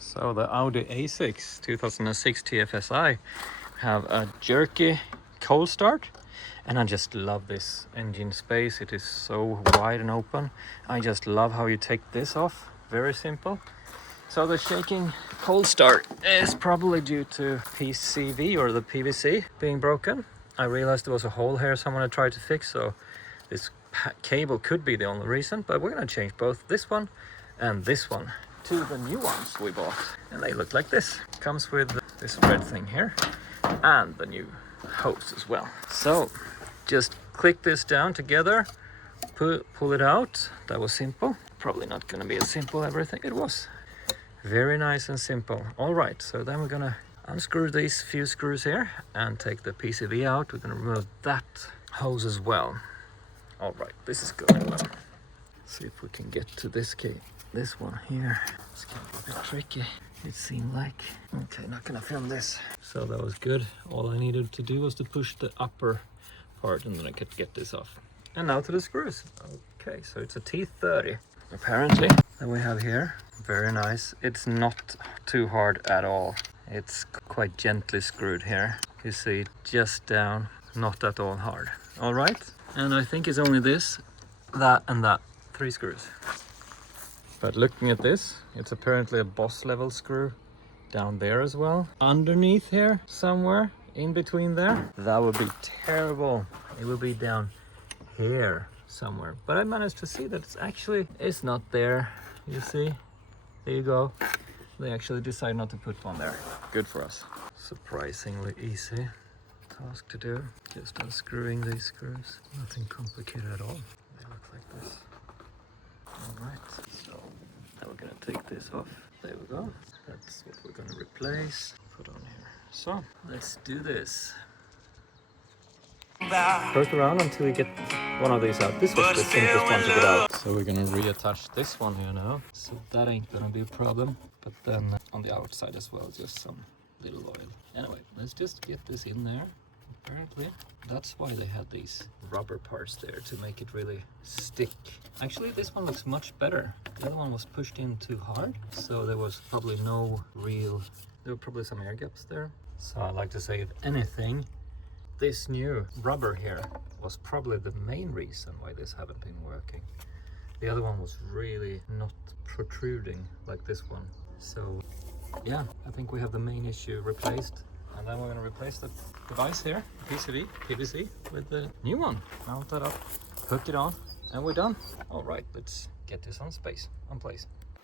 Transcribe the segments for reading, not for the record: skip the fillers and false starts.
So the Audi A6 2006 TFSI have a jerky cold start, and I just love this engine space. It is so wide and open. I just love how you take this off. Very simple. So the shaking cold start is probably due to PCV or the PVC being broken. I realized there was a hole here someone had tried to fix, so this cable could be the only reason, but we're gonna change both this one and this one to the new ones we bought, and they look like this. Comes with this red thing here and the new hose as well. So just click this down together, pull it out. That was simple. Probably not gonna be as simple everything. It was very nice and simple. All right, so then we're gonna unscrew these few screws here and take the PCV out. We're gonna remove that hose as well. All right, this is going well. See if we can get to this key. This one here. It's gonna be a bit tricky, it seemed like. Okay, not gonna film this. So that was good. All I needed to do was to push the upper part, and then I could get this off. And now to the screws. Okay, so it's a T30 apparently that we have here. Very nice. It's not too hard at all. It's quite gently screwed here. You see, just down, not at all hard. All right, and I think it's only this, that, and that. 3 screws. But looking at this, it's apparently a boss level screw down there as well. Underneath here, somewhere in between there. That would be terrible. It would be down here somewhere. But I managed to see that it's not there. You see? There you go. They actually decided not to put one there. Good for us. Surprisingly easy task to do. Just unscrewing these screws. Nothing complicated at all. They look like this. Alright, so now we're gonna take this off. There we go. That's what we're gonna replace. Put on here. So let's do this. First around until we get one of these out. This was the simplest one to get out. So we're gonna reattach this one here now. So that ain't gonna be a problem. But then on the outside as well, just some little oil. Anyway, let's just get this in there. Apparently, that's why they had these rubber parts there, to make it really stick. Actually, this one looks much better. The other one was pushed in too hard, so there was probably there were probably some air gaps there. So I'd like to say, if anything, this new rubber here was probably the main reason why this haven't been working. The other one was really not protruding like this one. So yeah, I think we have the main issue replaced. And then we're going to replace the device here, PVC, with the new one. Mount that up, hook it on, and we're done. All right, let's get this on place.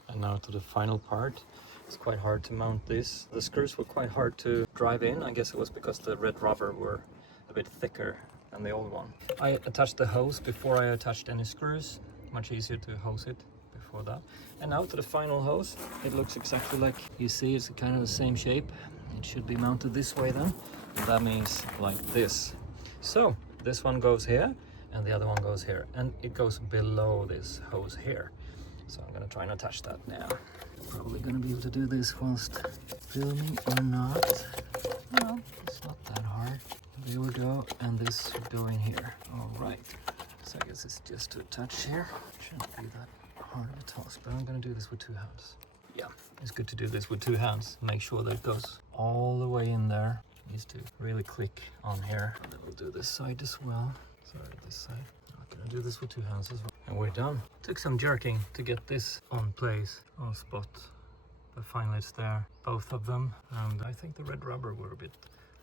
And now to the final part. It's quite hard to mount this. The screws were quite hard to drive in. I guess it was because the red rubber were a bit thicker than the old one. I attached the hose before I attached any screws. Much easier to hose it before that. And now to the final hose. It looks exactly like you see. It's kind of the same shape. It should be mounted this way then. And that means like this. So this one goes here and the other one goes here, and it goes below this hose here. So I'm gonna try and attach that now. Probably gonna be able to do this whilst filming or not. No, it's not that hard. There we go, and this should go in here. All right, so I guess it's just to attach here. Shouldn't be that hard of a task, but I'm gonna do this with 2 hands. Yeah, it's good to do this with 2 hands. Make sure that it goes all the way in there. It needs to really click on here. And then we'll do this side as well. Sorry, this side. I'm gonna do this with 2 hands as well. And we're done. Took some jerking to get this on place, on spot. But finally it's there, both of them. And I think the red rubber were a bit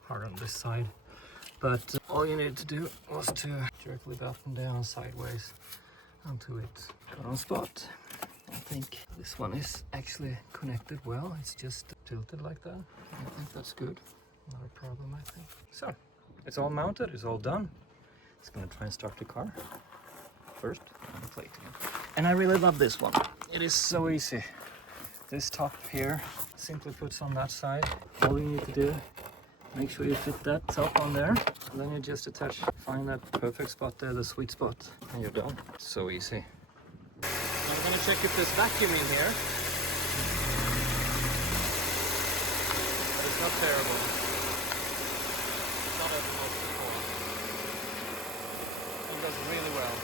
hard on this side. But all you needed to do was to jerk it up and down sideways until it got on spot. I think this one is actually connected well. It's just tilted like that. I think that's good. Not a problem, I think. So, it's all mounted, it's all done. It's gonna try and start the car first, and the plate again. And I really love this one. It is so easy. This top here simply puts on that side. All you need to do, make sure you fit that top on there, and then you just attach, find that perfect spot there, the sweet spot, and you're done. So easy. I'm gonna check if there's vacuum in here. But it's not terrible. It's not as it was before. It does really well.